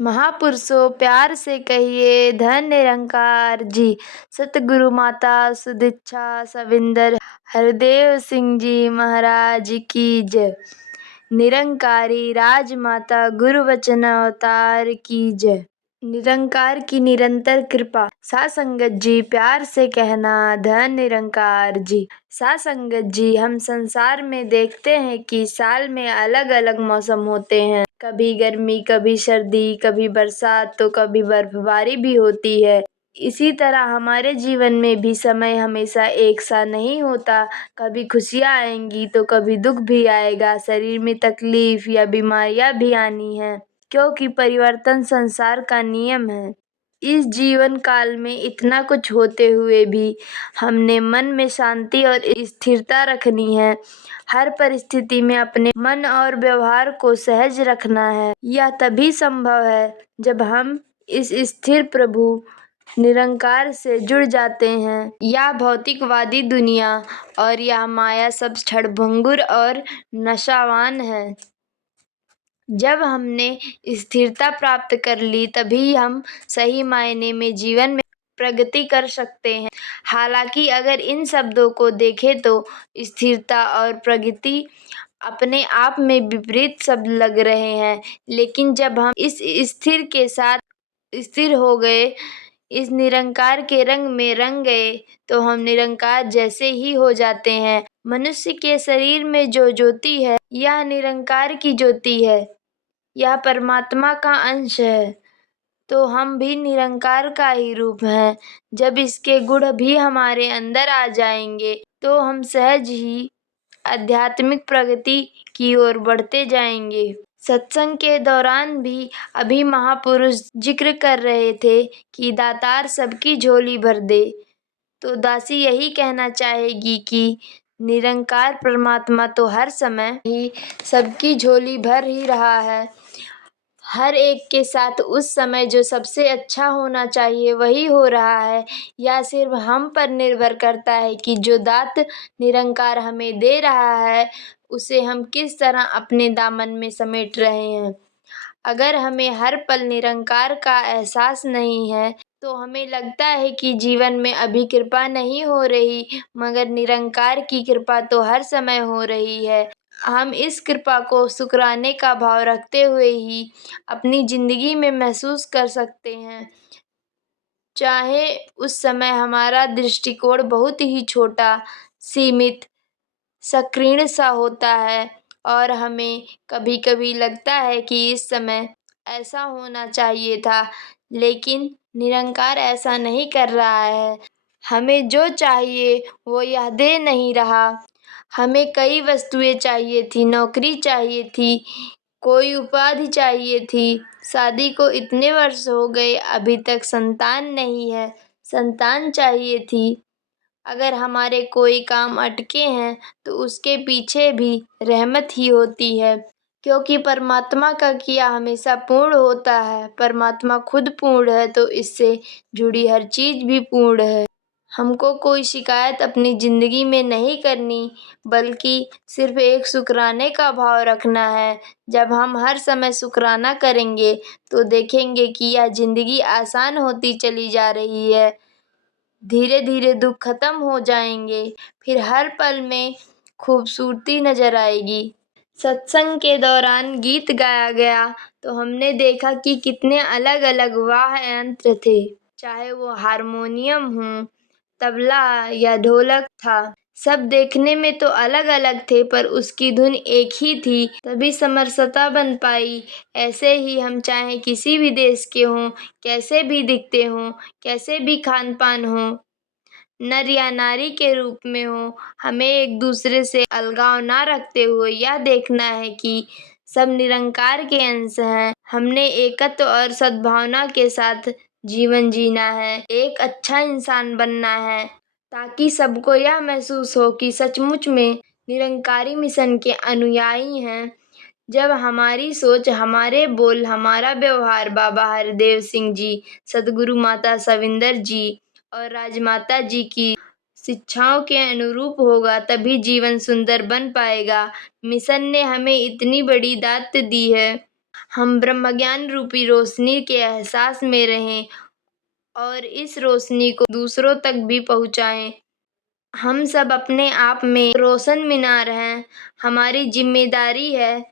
महापुरुषों प्यार से कहिए धन निरंकार जी। सतगुरु माता सुदीक्षा सविंदर हरदेव सिंह जी महाराज की जय। निरंकारी राजमाता गुरु वचन अवतार की जय। निरंकार की निरंतर कृपा। साथ संगत जी प्यार से कहना धन निरंकार जी। साथ संगत जी हम संसार में देखते हैं कि साल में अलग अलग मौसम होते हैं। कभी गर्मी, कभी सर्दी, कभी बरसात तो कभी बर्फबारी भी होती है। इसी तरह हमारे जीवन में भी समय हमेशा एक सा नहीं होता। कभी खुशियाँ आएंगी तो कभी दुख भी आएगा। शरीर में तकलीफ या बीमारियां भी आनी है, क्योंकि परिवर्तन संसार का नियम है। इस जीवन काल में इतना कुछ होते हुए भी हमने मन में शांति और स्थिरता रखनी है। हर परिस्थिति में अपने मन और व्यवहार को सहज रखना है। यह तभी संभव है जब हम इस स्थिर प्रभु निरंकार से जुड़ जाते हैं। यह भौतिकवादी दुनिया और यह माया सब क्षणभंगुर और नशावान है। जब हमने स्थिरता प्राप्त कर ली तभी हम सही मायने में जीवन में प्रगति कर सकते हैं। हालांकि अगर इन शब्दों को देखें तो स्थिरता और प्रगति अपने आप में विपरीत शब्द लग रहे हैं, लेकिन जब हम इस स्थिर के साथ स्थिर हो गए, इस निरंकार के रंग में रंग गए, तो हम निरंकार जैसे ही हो जाते हैं। मनुष्य के शरीर में जो ज्योति है यह निरंकार की ज्योति है। यह परमात्मा का अंश है, तो हम भी निरंकार का ही रूप हैं। जब इसके गुण भी हमारे अंदर आ जाएंगे तो हम सहज ही आध्यात्मिक प्रगति की ओर बढ़ते जाएंगे। सत्संग के दौरान भी अभी महापुरुष जिक्र कर रहे थे कि दातार सबकी झोली भर दे, तो दासी यही कहना चाहेगी कि निरंकार परमात्मा तो हर समय ही सबकी झोली भर ही रहा है। हर एक के साथ उस समय जो सबसे अच्छा होना चाहिए वही हो रहा है। यह सिर्फ हम पर निर्भर करता है कि जो दात निरंकार हमें दे रहा है उसे हम किस तरह अपने दामन में समेट रहे हैं। अगर हमें हर पल निरंकार का एहसास नहीं है तो हमें लगता है कि जीवन में अभी कृपा नहीं हो रही, मगर निरंकार की कृपा तो हर समय हो रही है। हम इस कृपा को शुक्राने का भाव रखते हुए ही अपनी जिंदगी में महसूस कर सकते हैं। चाहे उस समय हमारा दृष्टिकोण बहुत ही छोटा, सीमित, संकीर्ण सा होता है और हमें कभी कभी लगता है कि इस समय ऐसा होना चाहिए था, लेकिन निरंकार ऐसा नहीं कर रहा है। हमें जो चाहिए वो यह दे नहीं रहा। हमें कई वस्तुएं चाहिए थी, नौकरी चाहिए थी, कोई उपाधि चाहिए थी, शादी को इतने वर्ष हो गए अभी तक संतान नहीं है, संतान चाहिए थी। अगर हमारे कोई काम अटके हैं तो उसके पीछे भी रहमत ही होती है, क्योंकि परमात्मा का किया हमेशा पूर्ण होता है। परमात्मा खुद पूर्ण है तो इससे जुड़ी हर चीज भी पूर्ण है। हमको कोई शिकायत अपनी जिंदगी में नहीं करनी, बल्कि सिर्फ एक शुक्राने का भाव रखना है। जब हम हर समय शुक्राना करेंगे तो देखेंगे कि यह जिंदगी आसान होती चली जा रही है। धीरे धीरे दुख खत्म हो जाएंगे, फिर हर पल में खूबसूरती नजर आएगी। सत्संग के दौरान गीत गाया गया तो हमने देखा कि कितने अलग अलग वाद्य यंत्र थे, चाहे वो हारमोनियम हो, तबला या ढोलक था। सब देखने में तो अलग अलग थे पर उसकी धुन एक ही थी, तभी समरसता बन पाई। ऐसे ही हम चाहे किसी भी देश के हों, कैसे भी दिखते हों, कैसे भी खान पान हो, नर या नारी के रूप में हो, हमें एक दूसरे से अलगाव ना रखते हुए यह देखना है कि सब निरंकार के अंश हैं। हमने एकत्व और सद्भावना के साथ जीवन जीना है, एक अच्छा इंसान बनना है, ताकि सबको यह महसूस हो कि सचमुच में निरंकारी मिशन के अनुयायी हैं। जब हमारी सोच, हमारे बोल, हमारा व्यवहार बाबा हरदेव सिंह जी, सदगुरु माता सविंदर जी और राजमाता जी की शिक्षाओं के अनुरूप होगा तभी जीवन सुंदर बन पाएगा। मिशन ने हमें इतनी बड़ी दात दी है, हम ब्रह्मज्ञान रूपी रोशनी के एहसास में रहें और इस रोशनी को दूसरों तक भी पहुंचाएं। हम सब अपने आप में रोशन मीनार हैं। हमारी जिम्मेदारी है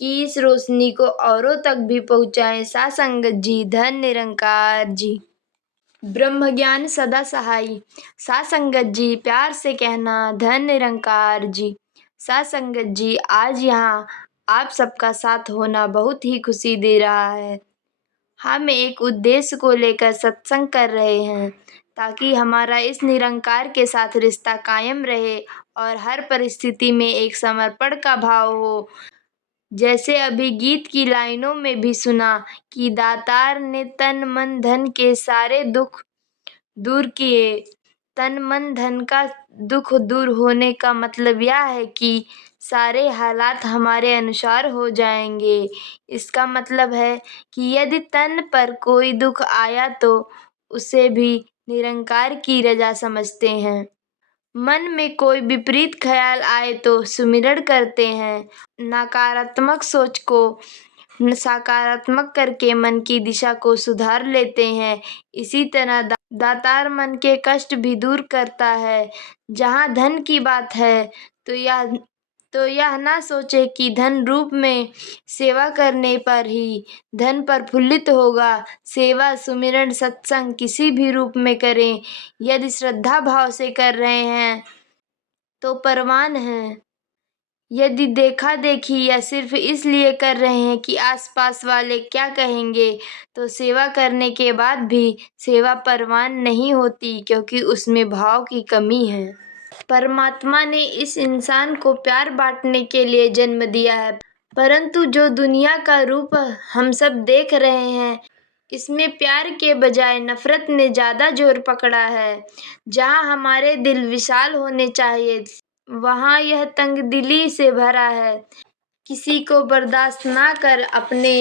कि इस रोशनी को औरों तक भी पहुंचाएं। सासंगत जी, धन निरंकार जी। ब्रह्मज्ञान सदा सहाई। सासंगत जी, प्यार से कहना धन निरंकार जी। सासंगत जी, आज यहाँ आप सबका साथ होना बहुत ही खुशी दे रहा है। हम एक उद्देश्य को लेकर सत्संग कर रहे हैं ताकि हमारा इस निरंकार के साथ रिश्ता कायम रहे और हर परिस्थिति में एक समर्पण का भाव हो। जैसे अभी गीत की लाइनों में भी सुना कि दातार ने तन मन धन के सारे दुख दूर किए। तन मन धन का दुख दूर होने का मतलब यह है कि सारे हालात हमारे अनुसार हो जाएंगे। इसका मतलब है कि यदि तन पर कोई दुख आया तो उसे भी निरंकार की रजा समझते हैं। मन में कोई विपरीत ख्याल आए तो सुमिरन करते हैं। नकारात्मक सोच को सकारात्मक करके मन की दिशा को सुधार लेते हैं। इसी तरह दातार मन के कष्ट भी दूर करता है। जहाँ धन की बात है तो यह ना सोचे कि धन रूप में सेवा करने पर ही धन प्रफुल्लित होगा। सेवा, सुमिरन, सत्संग किसी भी रूप में करें, यदि श्रद्धा भाव से कर रहे हैं तो परवान है। यदि देखा देखी या सिर्फ इसलिए कर रहे हैं कि आसपास वाले क्या कहेंगे तो सेवा करने के बाद भी सेवा परवान नहीं होती, क्योंकि उसमें भाव की कमी है। परमात्मा ने इस इंसान को प्यार बांटने के लिए जन्म दिया है, परंतु जो दुनिया का रूप हम सब देख रहे हैं इसमें प्यार के बजाय नफरत ने ज्यादा जोर पकड़ा है। जहाँ हमारे दिल विशाल होने चाहिए वहाँ यह तंगदिली से भरा है। किसी को बर्दाश्त ना कर अपने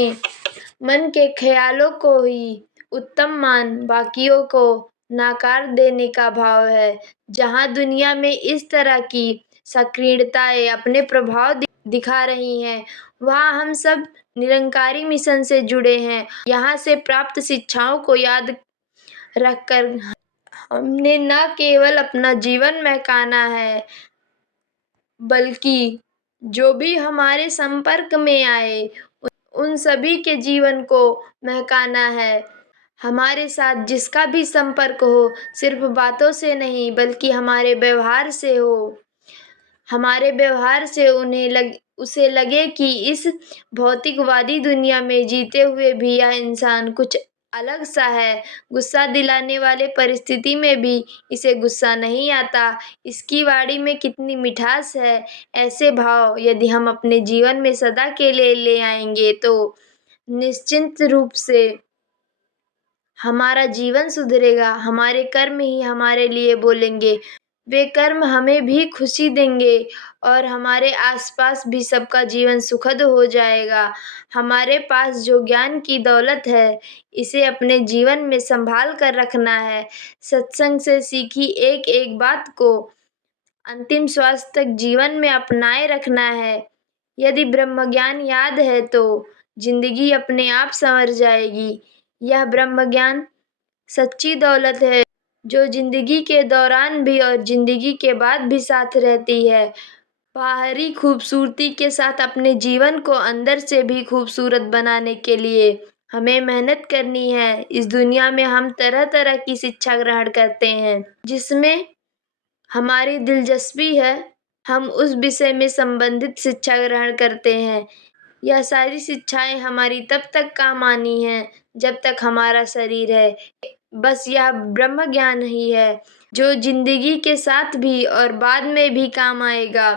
मन के ख्यालों को ही उत्तम मान बाकियों को नकार देने का भाव है। जहाँ दुनिया में इस तरह की संकीर्णताएं अपने प्रभाव दिखा रही हैं, वहाँ हम सब निरंकारी मिशन से जुड़े हैं। यहाँ से प्राप्त शिक्षाओं को याद रखकर हमने न केवल अपना जीवन महकाना है, बल्कि जो भी हमारे संपर्क में आए उन सभी के जीवन को महकाना है। हमारे साथ जिसका भी संपर्क हो, सिर्फ बातों से नहीं बल्कि हमारे व्यवहार से हो। हमारे व्यवहार से उसे लगे कि इस भौतिकवादी दुनिया में जीते हुए भी यह इंसान कुछ अलग सा है। गुस्सा दिलाने वाले परिस्थिति में भी इसे गुस्सा नहीं आता। इसकी वाणी में कितनी मिठास है। ऐसे भाव यदि हम अपने जीवन में सदा के लिए ले आएंगे तो निश्चित रूप से हमारा जीवन सुधरेगा। हमारे कर्म ही हमारे लिए बोलेंगे। वे कर्म हमें भी खुशी देंगे और हमारे आसपास भी सबका जीवन सुखद हो जाएगा। हमारे पास जो ज्ञान की दौलत है इसे अपने जीवन में संभाल कर रखना है। सत्संग से सीखी एक एक बात को अंतिम श्वास तक जीवन में अपनाए रखना है। यदि ब्रह्म ज्ञान याद है तो जिंदगी अपने आप संवर जाएगी। यह ब्रह्म ज्ञान सच्ची दौलत है जो जिंदगी के दौरान भी और जिंदगी के बाद भी साथ रहती है। बाहरी खूबसूरती के साथ अपने जीवन को अंदर से भी खूबसूरत बनाने के लिए हमें मेहनत करनी है। इस दुनिया में हम तरह तरह की शिक्षा ग्रहण करते हैं, जिसमें हमारी दिलचस्पी है हम उस विषय में संबंधित शिक्षा ग्रहण करते हैं। यह सारी शिक्षाएं हमारी तब तक काम आनी है जब तक हमारा शरीर है। बस यह ब्रह्म ज्ञान ही है जो जिंदगी के साथ भी और बाद में भी काम आएगा।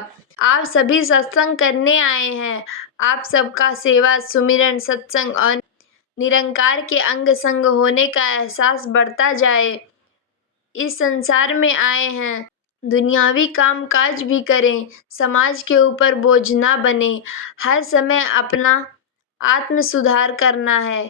आप सभी सत्संग करने आए हैं। आप सबका सेवा, सुमिरन, सत्संग और निरंकार के अंग संग होने का एहसास बढ़ता जाए। इस संसार में आए हैं, दुनियावी काम काज भी करें, समाज के ऊपर बोझ ना बने। हर समय अपना आत्म सुधार करना है।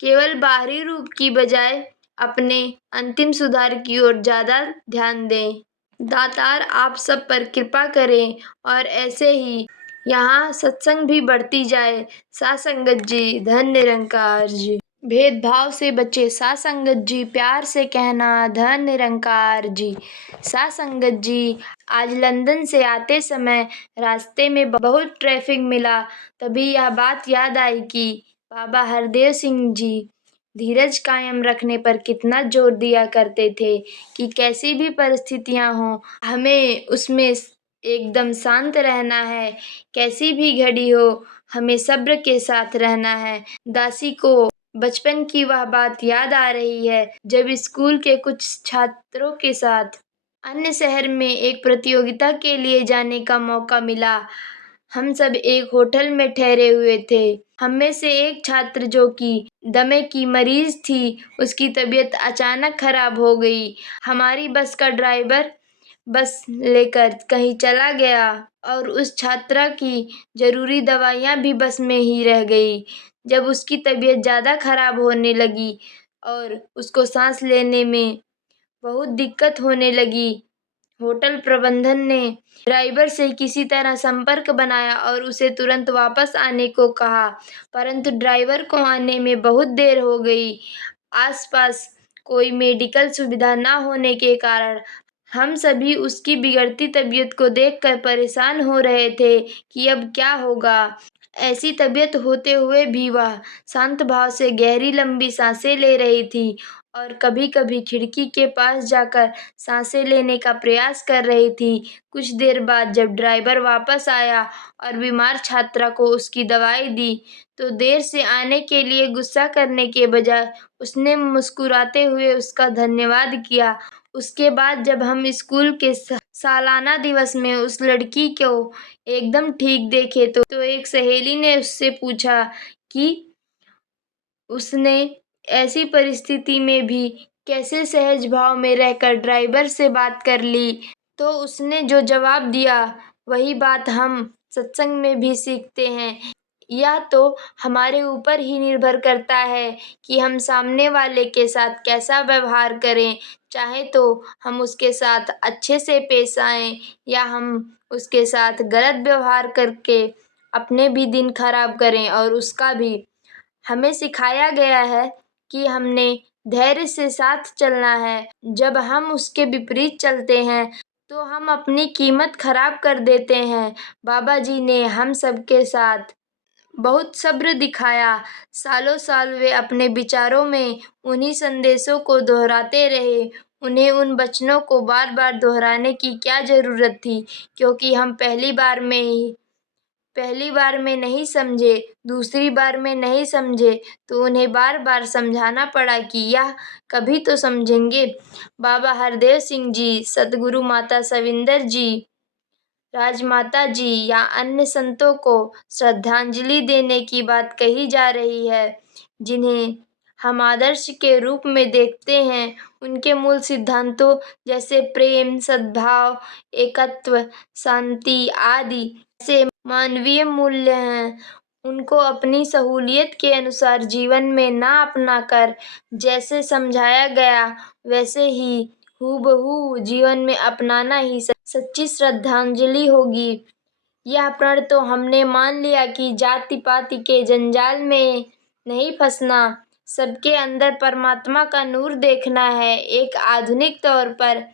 केवल बाहरी रूप की बजाय अपने अंतिम सुधार की ओर ज्यादा ध्यान दें। दातार आप सब पर कृपा करें और ऐसे ही यहाँ सत्संग भी बढ़ती जाए। साथ संगत जी, धन निरंकार जी। भेदभाव से बचे साथ संगत जी, प्यार से कहना धन निरंकार जी। साथ संगत जी, आज लंदन से आते समय रास्ते में बहुत ट्रैफिक मिला। तभी यह बात याद आई कि बाबा हरदेव सिंह जी धीरज कायम रखने पर कितना जोर दिया करते थे कि कैसी भी परिस्थितियां हों, हमें उसमें एकदम शांत रहना है। कैसी भी घड़ी हो, हमें सब्र के साथ रहना है। दासी को बचपन की वह बात याद आ रही है जब स्कूल के कुछ छात्रों के साथ अन्य शहर में एक प्रतियोगिता के लिए जाने का मौका मिला। हम सब एक होटल में ठहरे हुए थे। हम में से एक छात्र जो कि दमे की मरीज थी, उसकी तबीयत अचानक खराब हो गई। हमारी बस का ड्राइवर बस लेकर कहीं चला गया और उस छात्रा की जरूरी दवाइयां भी बस में ही रह गई। जब उसकी तबीयत ज़्यादा खराब होने लगी और उसको सांस लेने में बहुत दिक्कत होने लगी, होटल प्रबंधन ने ड्राइवर से किसी तरह संपर्क बनाया और उसे तुरंत वापस आने को कहा, परंतु ड्राइवर को आने में बहुत देर हो गई। आसपास कोई मेडिकल सुविधा न होने के कारण हम सभी उसकी बिगड़ती तबीयत को देखकर परेशान हो रहे थे कि अब क्या होगा। ऐसी तबीयत होते हुए भी वह शांत भाव से गहरी लंबी सांसें ले रही थी और कभी-कभी खिड़की के पास जाकर सांसें लेने का प्रयास कर रही थी। कुछ देर बाद जब ड्राइवर वापस आया और बीमार छात्रा को उसकी दवाई दी, तो देर से आने के लिए गुस्सा करने के बजाय उसने मुस्कुराते हुए उसका धन्यवाद किया। उसके बाद जब हम स्कूल के सालाना दिवस में उस लड़की को एकदम ठीक देखे तो एक सहेली ने उससे पूछा कि उसने ऐसी परिस्थिति में भी कैसे सहज भाव में रहकर ड्राइवर से बात कर ली। तो उसने जो जवाब दिया, वही बात हम सत्संग में भी सीखते हैं। यह तो हमारे ऊपर ही निर्भर करता है कि हम सामने वाले के साथ कैसा व्यवहार करें। चाहे तो हम उसके साथ अच्छे से पेश आएं या हम उसके साथ गलत व्यवहार करके अपने भी दिन खराब करें और उसका भी। हमें सिखाया गया है कि हमने धैर्य से साथ चलना है। जब हम उसके विपरीत चलते हैं तो हम अपनी कीमत खराब कर देते हैं। बाबा जी ने हम सबके साथ बहुत सब्र दिखाया। सालों साल वे अपने विचारों में उन्हीं संदेशों को दोहराते रहे। उन्हें उन वचनों को बार बार दोहराने की क्या जरूरत थी, क्योंकि हम पहली बार में नहीं समझे, दूसरी बार में नहीं समझे, तो उन्हें बार बार समझाना पड़ा कि यह कभी तो समझेंगे। बाबा हरदेव सिंह जी, सतगुरु माता सविंदर जी, राजमाता जी या अन्य संतों को श्रद्धांजलि देने की बात कही जा रही है, जिन्हें हम आदर्श के रूप में देखते हैं। उनके मूल सिद्धांतों जैसे प्रेम, सद्भाव, एकत्व, शांति आदि ऐसे मानवीय मूल्य हैं। उनको अपनी सहूलियत के अनुसार जीवन में ना अपनाकर जैसे समझाया गया वैसे ही हूबहू जीवन में अपनाना ही सच्ची श्रद्धांजलि होगी। यह प्रण तो हमने मान लिया कि जाति पाति के जंजाल में नहीं फंसना, सबके अंदर परमात्मा का नूर देखना है। एक आधुनिक तौर पर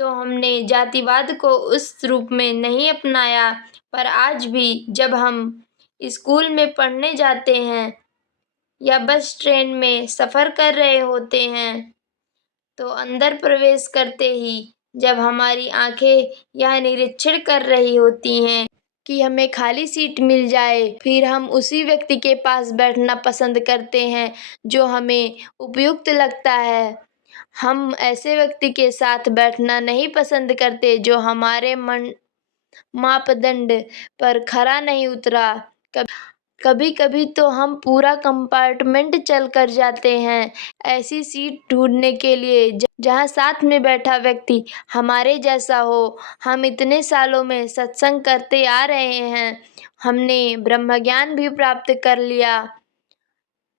तो हमने जातिवाद को उस रूप में नहीं अपनाया, पर आज भी जब हम स्कूल में पढ़ने जाते हैं या बस ट्रेन में सफर कर रहे होते हैं, तो अंदर प्रवेश करते ही जब हमारी आंखें यह निरीक्षण कर रही होती हैं कि हमें खाली सीट मिल जाए, फिर हम उसी व्यक्ति के पास बैठना पसंद करते हैं जो हमें उपयुक्त लगता है। हम ऐसे व्यक्ति के साथ बैठना नहीं पसंद करते जो हमारे मापदंड पर खरा नहीं उतरा। कभी कभी तो हम पूरा कंपार्टमेंट चल कर जाते हैं ऐसी सीट ढूंढने के लिए जहां साथ में बैठा व्यक्ति हमारे जैसा हो। हम इतने सालों में सत्संग करते आ रहे हैं, हमने ब्रह्म ज्ञान भी प्राप्त कर लिया,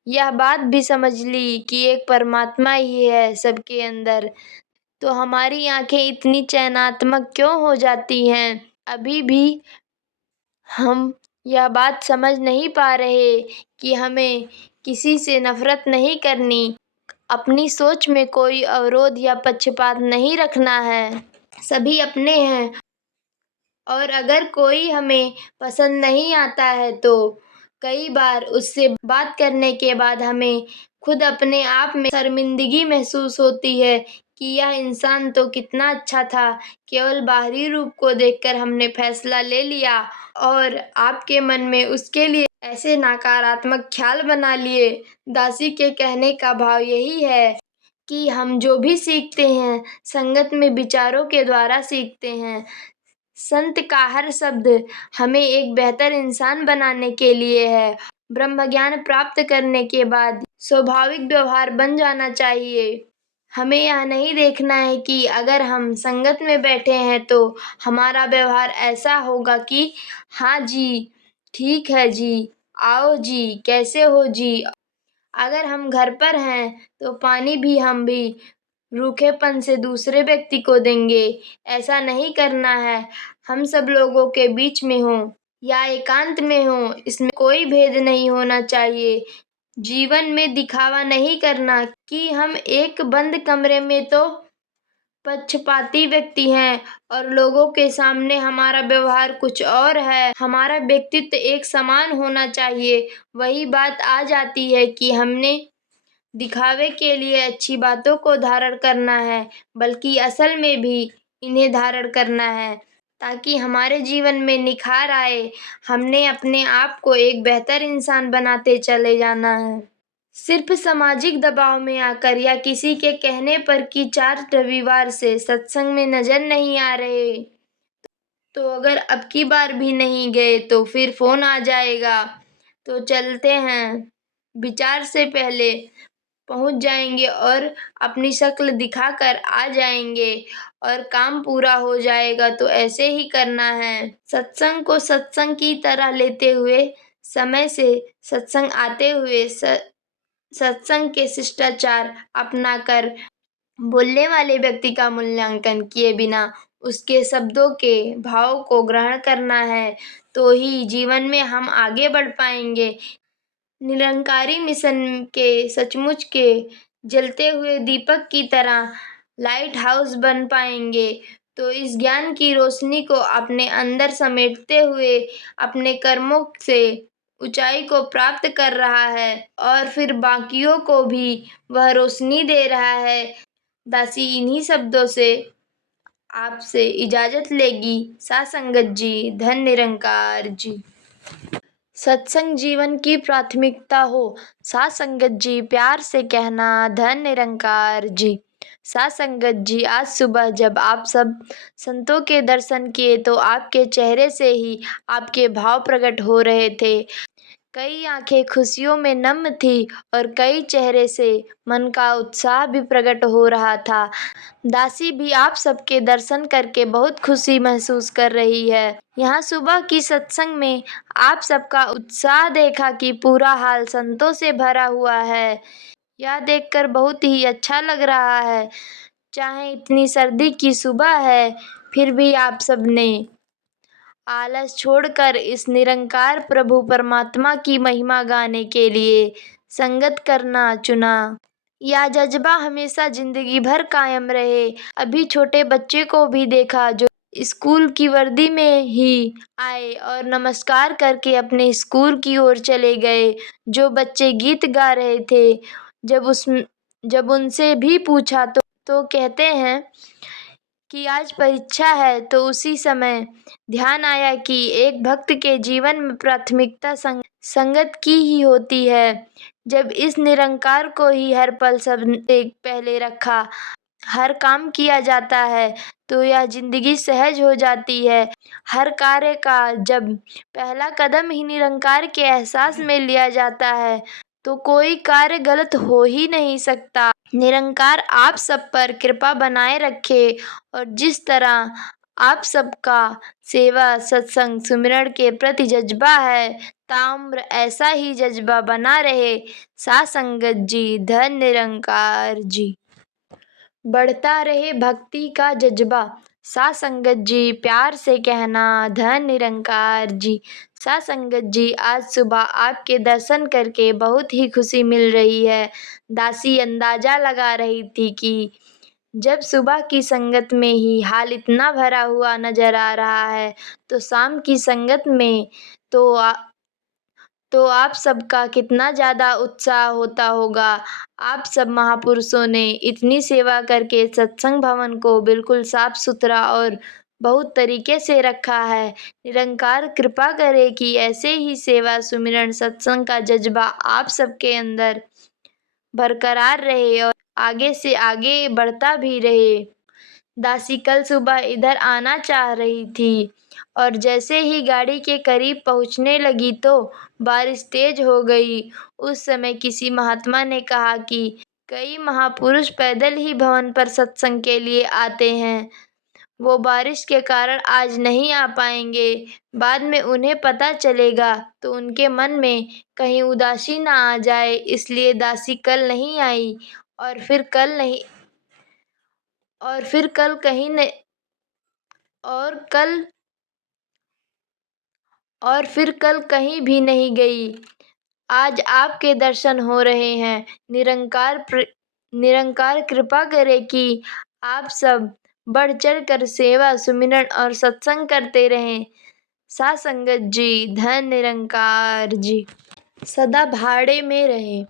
यह बात भी समझ ली कि एक परमात्मा ही है सबके अंदर, तो हमारी आंखें इतनी चयनात्मक क्यों हो जाती हैं? अभी भी हम यह बात समझ नहीं पा रहे कि हमें किसी से नफरत नहीं करनी, अपनी सोच में कोई अवरोध या पक्षपात नहीं रखना है। सभी अपने हैं और अगर कोई हमें पसंद नहीं आता है तो कई बार उससे बात करने के बाद हमें खुद अपने आप में शर्मिंदगी महसूस होती है कि यह इंसान तो कितना अच्छा था, केवल बाहरी रूप को देखकर हमने फैसला ले लिया और आपके मन में उसके लिए ऐसे नकारात्मक ख्याल बना लिए। दासी के कहने का भाव यही है कि हम जो भी सीखते हैं संगत में विचारों के द्वारा सीखते हैं। संत का हर शब्द हमें एक बेहतर इंसान बनाने के लिए है। ब्रह्म ज्ञान प्राप्त करने के बाद स्वाभाविक व्यवहार बन जाना चाहिए। हमें यह नहीं देखना है कि अगर हम संगत में बैठे हैं तो हमारा व्यवहार ऐसा होगा कि हाँ जी, ठीक है जी, आओ जी, कैसे हो जी। अगर हम घर पर हैं तो पानी भी हम भी रूखेपन से दूसरे व्यक्ति को देंगे। ऐसा नहीं करना है। हम सब लोगों के बीच में हो या एकांत में हो, इसमें कोई भेद नहीं होना चाहिए। जीवन में दिखावा नहीं करना कि हम एक बंद कमरे में तो पक्षपाती व्यक्ति हैं और लोगों के सामने हमारा व्यवहार कुछ और है। हमारा व्यक्तित्व एक समान होना चाहिए। वही बात आ जाती है कि हमने दिखावे के लिए अच्छी बातों को धारण करना है, बल्कि असल में भी इन्हें धारण करना है ताकि हमारे जीवन में निखार आए। हमने अपने आप को एक बेहतर इंसान बनाते चले जाना है। सिर्फ सामाजिक दबाव में आकर या किसी के कहने पर कि 4 रविवार से सत्संग में नजर नहीं आ रहे, तो अगर अब की बार भी नहीं गए तो फिर फोन आ जाएगा, तो चलते हैं। विचार से पहले पहुंच जाएंगे और अपनी शक्ल दिखाकर आ जाएंगे और काम पूरा हो जाएगा। तो ऐसे ही करना है। सत्संग को सत्संग की तरह लेते हुए, समय से सत्संग आते हुए सत्संग के शिष्टाचार अपनाकर बोलने वाले व्यक्ति का मूल्यांकन किए बिना उसके शब्दों के भाव को ग्रहण करना है। तो ही जीवन में हम आगे बढ़ पाएंगे। निरंकारी मिशन के सचमुच के जलते हुए दीपक की तरह लाइट हाउस बन पाएंगे। तो इस ज्ञान की रोशनी को अपने अंदर समेटते हुए अपने कर्मों से ऊंचाई को प्राप्त कर रहा है और फिर बाकियों को भी वह रोशनी दे रहा है। दासी इन्हीं शब्दों से आपसे इजाजत लेगी। साथ संगत जी, धन निरंकार जी। सत्संग जीवन की प्राथमिकता हो। साथ संगत जी, प्यार से कहना, धन निरंकार जी। साथ संगत जी, आज सुबह जब आप सब संतों के दर्शन किए तो आपके चेहरे से ही आपके भाव प्रकट हो रहे थे। कई आंखें खुशियों में नम थी और कई चेहरे से मन का उत्साह भी प्रकट हो रहा था। दासी भी आप सबके दर्शन करके बहुत खुशी महसूस कर रही है। यहाँ सुबह की सत्संग में आप सबका उत्साह देखा कि पूरा हाल संतों से भरा हुआ है। यह देखकर बहुत ही अच्छा लग रहा है। चाहे इतनी सर्दी की सुबह है, फिर भी आप सबने आलस छोड़कर इस निरंकार प्रभु परमात्मा की महिमा गाने के लिए संगत करना चुना। यह जज्बा हमेशा जिंदगी भर कायम रहे। अभी छोटे बच्चे को भी देखा जो स्कूल की वर्दी में ही आए और नमस्कार करके अपने स्कूल की ओर चले गए। जो बच्चे गीत गा रहे थे, जब उनसे भी पूछा तो कहते हैं कि आज परीक्षा है। तो उसी समय ध्यान आया कि एक भक्त के जीवन में प्राथमिकता संगत की ही होती है। जब इस निरंकार को ही हर पल सबसे पहले रखा, हर काम किया जाता है तो यह जिंदगी सहज हो जाती है। हर कार्य का जब पहला कदम ही निरंकार के एहसास में लिया जाता है तो कोई कार्य गलत हो ही नहीं सकता। निरंकार आप सब पर कृपा बनाए रखे और जिस तरह आप सबका सेवा, सत्संग, सुमिरन के प्रति जज्बा है, ताम्र ऐसा ही जज्बा बना रहे। साथ संगत जी, धन निरंकार जी। बढ़ता रहे भक्ति का जज्बा। साथ संगत जी प्यार से कहना धन निरंकार जी। साथ संगत जी आज सुबह आपके दर्शन करके बहुत ही खुशी मिल रही है। दासी अंदाजा लगा रही थी कि जब सुबह की संगत में ही हाल इतना भरा हुआ नजर आ रहा है तो शाम की संगत में तो तो आप सबका कितना ज़्यादा उत्साह होता होगा। आप सब महापुरुषों ने इतनी सेवा करके सत्संग भवन को बिल्कुल साफ सुथरा और बहुत तरीके से रखा है। निरंकार कृपा करे कि ऐसे ही सेवा सुमिरन सत्संग का जज्बा आप सबके अंदर बरकरार रहे और आगे से आगे बढ़ता भी रहे। दासी कल सुबह इधर आना चाह रही थी और जैसे ही गाड़ी के करीब पहुंचने लगी तो बारिश तेज हो गई। उस समय किसी महात्मा ने कहा कि कई महापुरुष पैदल ही भवन पर सत्संग के लिए आते हैं, वो बारिश के कारण आज नहीं आ पाएंगे। बाद में उन्हें पता चलेगा तो उनके मन में कहीं उदासी ना आ जाए, इसलिए दासी कल नहीं आई और फिर कल नहीं और फिर कल कहीं नहीं और कल और फिर कल कहीं भी नहीं गई। आज आपके दर्शन हो रहे हैं। निरंकार कृपा करे कि आप सब बढ़ चढ़ कर सेवा सुमिरन और सत्संग करते रहें। साथ संगत जी धन निरंकार जी सदा भाड़े में रहे।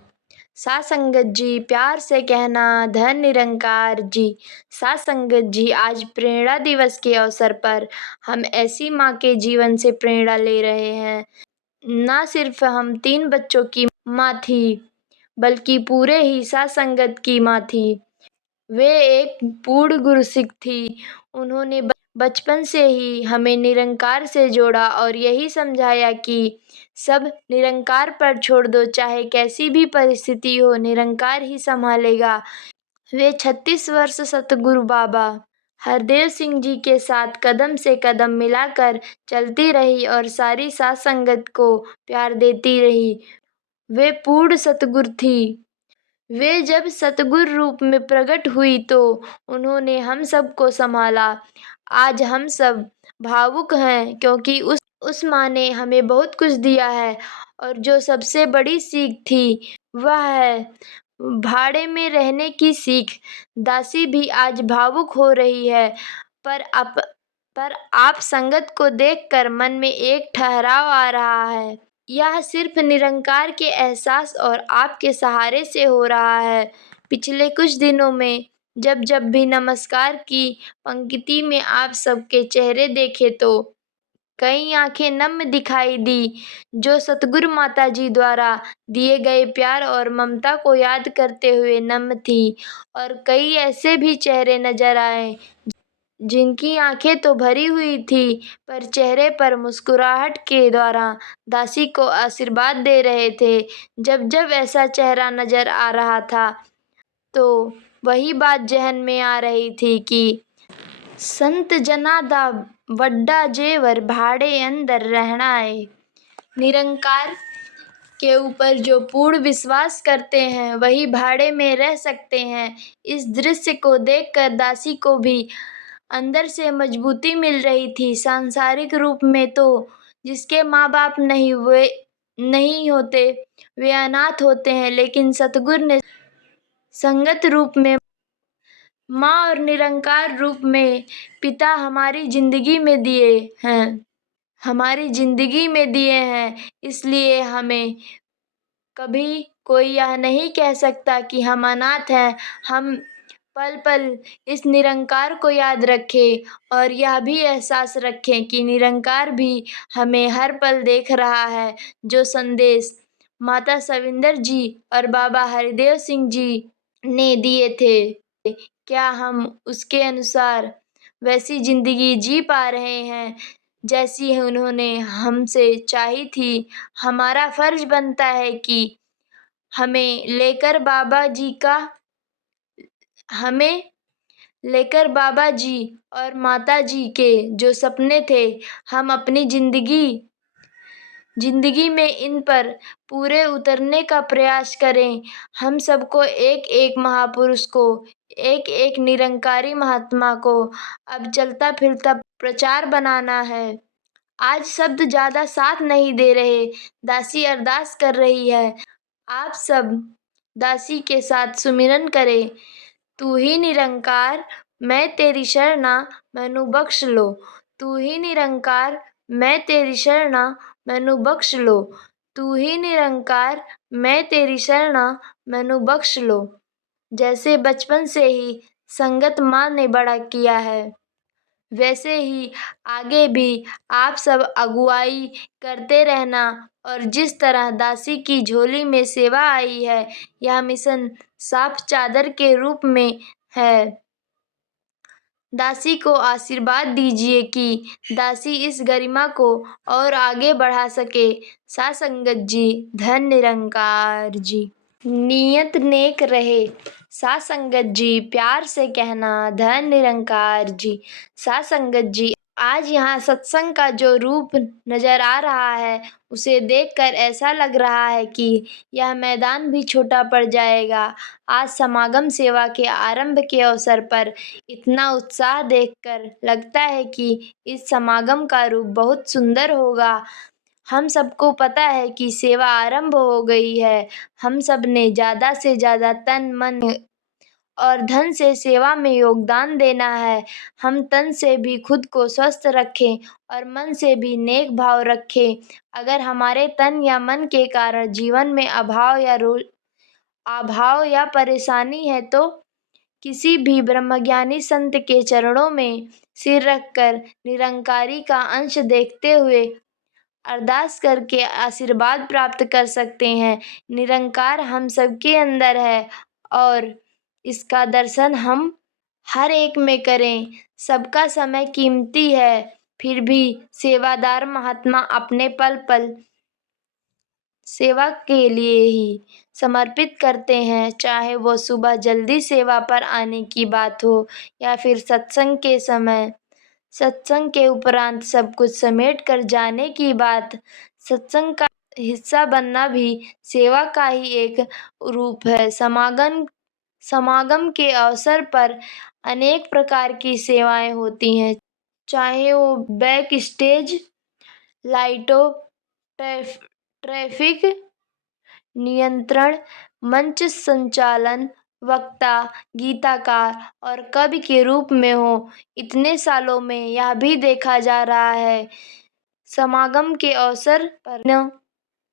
साथ संगत जी प्यार से कहना धन निरंकार जी। साथ संगत जी आज प्रेरणा दिवस के अवसर पर हम ऐसी माँ के जीवन से प्रेरणा ले रहे हैं। ना सिर्फ हम 3 बच्चों की माँ थी बल्कि पूरे ही साथ संगत की माँ थी। वे एक पूर्ण गुरु सिख थी। उन्होंने बचपन से ही हमें निरंकार से जोड़ा और यही समझाया कि सब निरंकार पर छोड़ दो, चाहे कैसी भी परिस्थिति हो निरंकार ही संभालेगा। वे 36 वर्ष सतगुरु बाबा हरदेव सिंह जी के साथ कदम से कदम मिलाकर चलती रही और सारी साथ संगत को प्यार देती रही। वे पूर्ण सतगुरु थी। वे जब सतगुरु रूप में प्रकट हुई तो उन्होंने हम सबको संभाला। आज हम सब भावुक हैं क्योंकि उस माँ ने हमें बहुत कुछ दिया है और जो सबसे बड़ी सीख थी वह है भाड़े में रहने की सीख। दासी भी आज भावुक हो रही है पर आप संगत को देखकर मन में एक ठहराव आ रहा है। यह सिर्फ निरंकार के एहसास और आपके सहारे से हो रहा है। पिछले कुछ दिनों में जब भी नमस्कार की पंक्ति में आप सबके चेहरे देखे तो कई आंखें नम दिखाई दी जो सतगुरु माता जी द्वारा दिए गए प्यार और ममता को याद करते हुए नम थी और कई ऐसे भी चेहरे नजर आए जिनकी आंखें तो भरी हुई थी पर चेहरे पर मुस्कुराहट के द्वारा दासी को आशीर्वाद दे रहे थे। जब ऐसा चेहरा नजर आ रहा था तो वही बात जहन में आ रही थी कि संत जना दा वड्डा जेवर भाड़े अंदर रहना है। निरंकार के ऊपर जो पूर्ण विश्वास करते हैं वही भाड़े में रह सकते हैं। इस दृश्य को देखकर दासी को भी अंदर से मजबूती मिल रही थी। सांसारिक रूप में तो जिसके माँ बाप नहीं होते वे अनाथ होते हैं, लेकिन सतगुरु ने संगत रूप में माँ और निरंकार रूप में पिता हमारी जिंदगी में दिए हैं। इसलिए हमें कभी कोई यह नहीं कह सकता कि हम अनाथ हैं। हम पल पल इस निरंकार को याद रखें और यह भी एहसास रखें कि निरंकार भी हमें हर पल देख रहा है। जो संदेश माता सविंदर जी और बाबा हरदेव सिंह जी ने दिए थे, क्या हम उसके अनुसार वैसी जिंदगी जी पा रहे हैं जैसी उन्होंने हमसे चाही थी? हमारा फर्ज बनता है कि हमें लेकर बाबा जी और माता जी के जो सपने थे हम अपनी जिंदगी जिंदगी में इन पर पूरे उतरने का प्रयास करें। हम सबको एक एक महापुरुष को, एक एक निरंकारी महात्मा को अब चलता फिरता प्रचार बनाना है। आज शब्द ज्यादा साथ नहीं दे रहे। दासी अरदास कर रही है। आप सब दासी के साथ सुमिरन करें। तू ही निरंकार, मैं तेरी शरणा, मैनू बख्श लो। तू ही निरंकार, मैं तेरी शरणा, मैनू बख्श लो। तू ही निरंकार, मैं तेरी शरणा, मैनू बख्श लो। जैसे बचपन से ही संगत माँ ने बड़ा किया है, वैसे ही आगे भी आप सब अगुवाई करते रहना। और जिस तरह दासी की झोली में सेवा आई है, यह मिशन साफ चादर के रूप में है। दासी को आशीर्वाद दीजिए कि दासी इस गरिमा को और आगे बढ़ा सके। साथ संगत जी, धन निरंकार जी। नियत नेक रहे। साथ संगत जी, प्यार से कहना, धन निरंकार जी। साथ संगत जी, आज यहाँ सत्संग का जो रूप नजर आ रहा है, उसे देखकर ऐसा लग रहा है कि यह मैदान भी छोटा पड़ जाएगा। आज समागम सेवा के आरंभ के अवसर पर इतना उत्साह देखकर लगता है कि इस समागम का रूप बहुत सुंदर होगा। हम सबको पता है कि सेवा आरंभ हो गई है। हम सब ने ज्यादा से ज्यादा तन, मन और धन से सेवा में योगदान देना है। हम तन से भी खुद को स्वस्थ रखें और मन से भी नेक भाव रखें। अगर हमारे तन या मन के कारण जीवन में अभाव या परेशानी है, तो किसी भी ब्रह्मज्ञानी संत के चरणों में सिर रखकर निरंकारी का अंश देखते हुए अरदास करके आशीर्वाद प्राप्त कर सकते हैं। निरंकार हम सबके अंदर है और इसका दर्शन हम हर एक में करें। सबका समय कीमती है, फिर भी सेवादार महात्मा अपने पल पल सेवा के लिए ही समर्पित करते हैं। चाहे वो सुबह जल्दी सेवा पर आने की बात हो या फिर सत्संग के समय, सत्संग के उपरांत सब कुछ समेट कर जाने की बात। सत्संग का हिस्सा बनना भी सेवा का ही एक रूप है। समागम के अवसर पर अनेक प्रकार की सेवाएं होती हैं, चाहे वो बैक स्टेज, लाइटों, ट्रैफिक नियंत्रण, मंच संचालन, वक्ता, गीतकार और कवि के रूप में हो। इतने सालों में यह भी देखा जा रहा है, समागम के अवसर पर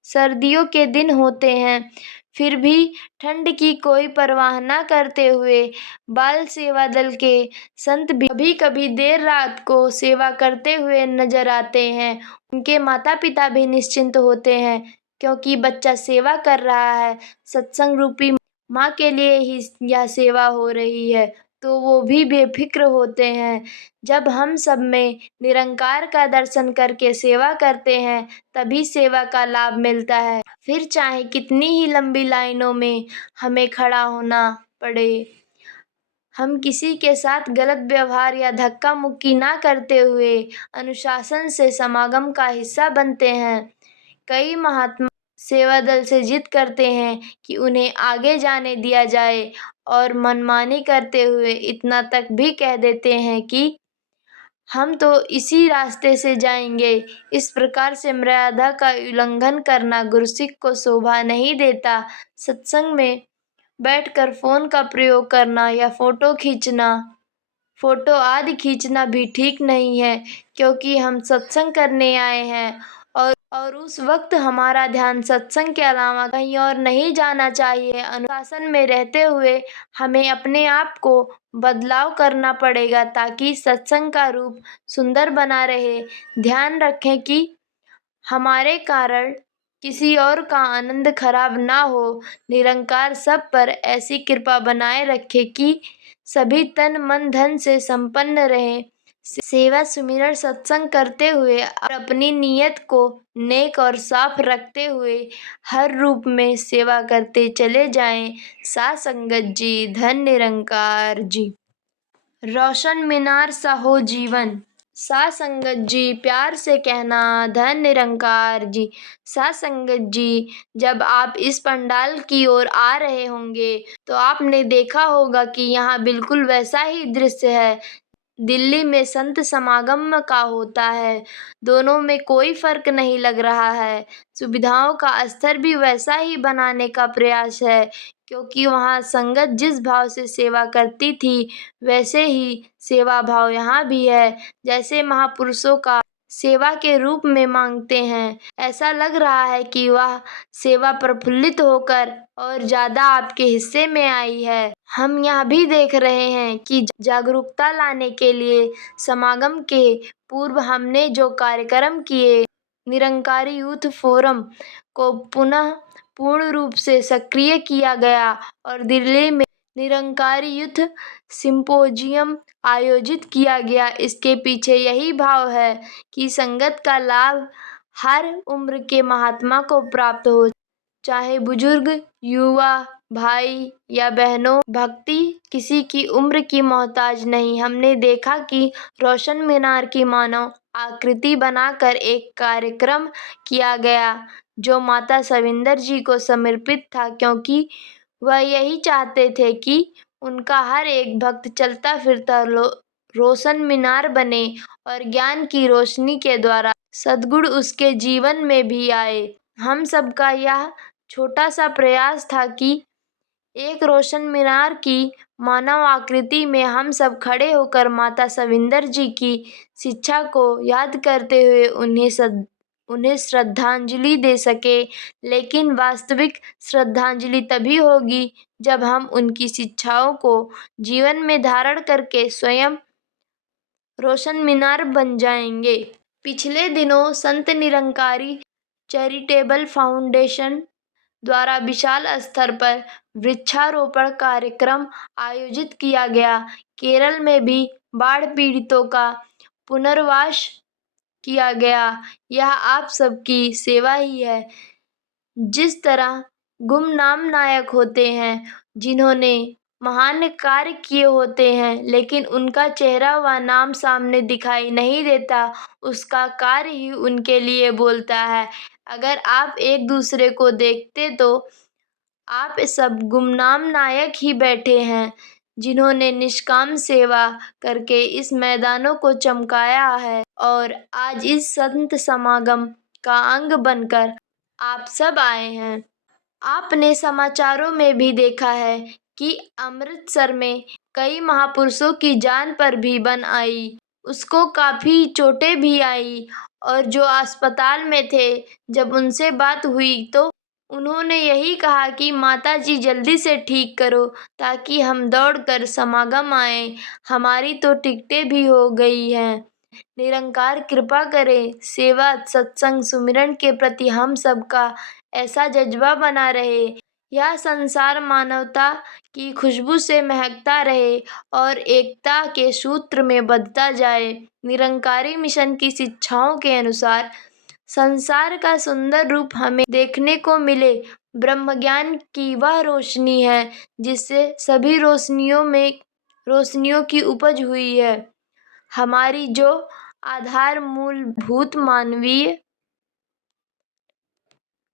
सर्दियों के दिन होते हैं, फिर भी ठंड की कोई परवाह न करते हुए बाल सेवा दल के संत भी कभी कभी देर रात को सेवा करते हुए नजर आते हैं। उनके माता पिता भी निश्चिंत होते हैं, क्योंकि बच्चा सेवा कर रहा है। सत्संग रूपी माँ के लिए ही यह सेवा हो रही है, तो वो भी बेफिक्र होते हैं। जब हम सब में निरंकार का दर्शन करके सेवा करते हैं, तभी सेवा का लाभ मिलता है। फिर चाहे कितनी ही लंबी लाइनों में हमें खड़ा होना पड़े, हम किसी के साथ गलत व्यवहार या धक्का मुक्की ना करते हुए अनुशासन से समागम का हिस्सा बनते हैं। कई महात्मा सेवा दल से जिद करते हैं कि उन्हें आगे जाने दिया जाए और मनमानी करते हुए इतना तक भी कह देते हैं कि हम तो इसी रास्ते से जाएंगे। इस प्रकार से मर्यादा का उल्लंघन करना गुरुसिख को शोभा नहीं देता। सत्संग में बैठकर फोन का प्रयोग करना या फोटो आदि खींचना भी ठीक नहीं है, क्योंकि हम सत्संग करने आए हैं और उस वक्त हमारा ध्यान सत्संग के अलावा कहीं और नहीं जाना चाहिए। अनुशासन में रहते हुए हमें अपने आप को बदलाव करना पड़ेगा, ताकि सत्संग का रूप सुंदर बना रहे। ध्यान रखें कि हमारे कारण किसी और का आनंद खराब ना हो। निरंकार सब पर ऐसी कृपा बनाए रखे कि सभी तन मन धन से संपन्न रहें। सेवा सुमिरन सत्संग करते हुए और अपनी नीयत को नेक और साफ रखते हुए हर रूप में सेवा करते चले जाएं। साथ संगत जी, धन निरंकार जी। रोशन मीनार सा हो जीवन, साथ संगत जी, प्यार से कहना धन निरंकार जी। साथ संगत जी, जब आप इस पंडाल की ओर आ रहे होंगे तो आपने देखा होगा कि यहाँ बिल्कुल वैसा ही दृश्य है दिल्ली में संत समागम का होता है। दोनों में कोई फर्क नहीं लग रहा है। सुविधाओं का स्तर भी वैसा ही बनाने का प्रयास है, क्योंकि वहाँ संगत जिस भाव से सेवा करती थी वैसे ही सेवा भाव यहाँ भी है। जैसे महापुरुषों का सेवा के रूप में मांगते हैं, ऐसा लग रहा है कि वह सेवा प्रफुल्लित होकर और ज्यादा आपके हिस्से में आई है। हम यह भी देख रहे हैं कि जागरूकता लाने के लिए समागम के पूर्व हमने जो कार्यक्रम किए, निरंकारी यूथ फोरम को पुनः पूर्ण रूप से सक्रिय किया गया और दिल्ली में निरंकारी यूथ सिंपोजियम आयोजित किया गया। इसके पीछे यही भाव है कि संगत का लाभ हर उम्र के महात्मा को प्राप्त हो, चाहे बुजुर्ग, युवा, भाई या बहनों। भक्ति किसी की उम्र की मोहताज नहीं। हमने देखा कि रोशन मीनार की मानव आकृति बनाकर एक कार्यक्रम किया गया जो माता सविंदर जी को समर्पित था, क्योंकि वह यही चाहते थे कि उनका हर एक भक्त चलता फिरता रोशन मीनार बने और ज्ञान की रोशनी के द्वारा सद्गुण उसके जीवन में भी आए। हम सबका यह छोटा सा प्रयास था कि एक रोशन मीनार की मानव आकृति में हम सब खड़े होकर माता सविंदर जी की शिक्षा को याद करते हुए उन्हें श्रद्धांजलि दे सके। लेकिन वास्तविक श्रद्धांजलि तभी होगी जब हम उनकी शिक्षाओं को जीवन में धारण करके स्वयं रोशन मीनार बन जाएंगे। पिछले दिनों संत निरंकारी चैरिटेबल फाउंडेशन द्वारा विशाल स्तर पर वृक्षारोपण कार्यक्रम आयोजित किया गया। केरल में भी बाढ़ पीड़ितों का पुनर्वास किया गया। यह आप सबकी सेवा ही है। जिस तरह गुमनाम नायक होते हैं जिन्होंने महान कार्य किए होते हैं, लेकिन उनका चेहरा व नाम सामने दिखाई नहीं देता, उसका कार्य ही उनके लिए बोलता है। अगर आप एक दूसरे को देखते तो आप सब गुमनाम नायक ही बैठे हैं जिन्होंने निष्काम सेवा करके इस मैदानों को चमकाया है और आज इस संत समागम का अंग बनकर आप सब आए हैं। आपने समाचारों में भी देखा है कि अमृतसर में कई महापुरुषों की जान पर भी बन आई, उसको काफी चोटें भी आई और जो अस्पताल में थे, जब उनसे बात हुई तो उन्होंने यही कहा कि माता जी जल्दी से ठीक करो ताकि हम दौड़कर समागम आए। हमारी तो टिकटें भी हो गई हैं। निरंकार कृपा करे, सेवा, सत्संग, सुमिरन के प्रति हम सबका ऐसा जज्बा बना रहे, यह संसार मानवता की खुशबू से महकता रहे और एकता के सूत्र में बंधता जाए। निरंकारी मिशन की शिक्षाओं के अनुसार संसार का सुंदर रूप हमें देखने को मिले। ब्रह्मज्ञान की वह रोशनी है जिससे सभी रोशनियों की उपज हुई है। हमारी जो आधार मूलभूत मानवीय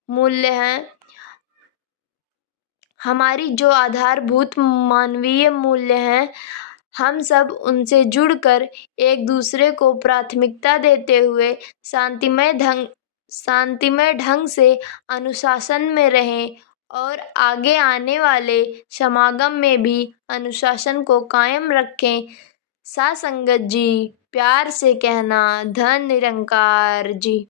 मूल्य हैं, हम सब उनसे जुड़कर एक दूसरे को प्राथमिकता देते हुए शांतिमय ढंग से अनुशासन में रहें और आगे आने वाले समागम में भी अनुशासन को कायम रखें। साथ संगत जी, प्यार से कहना धन निरंकार जी।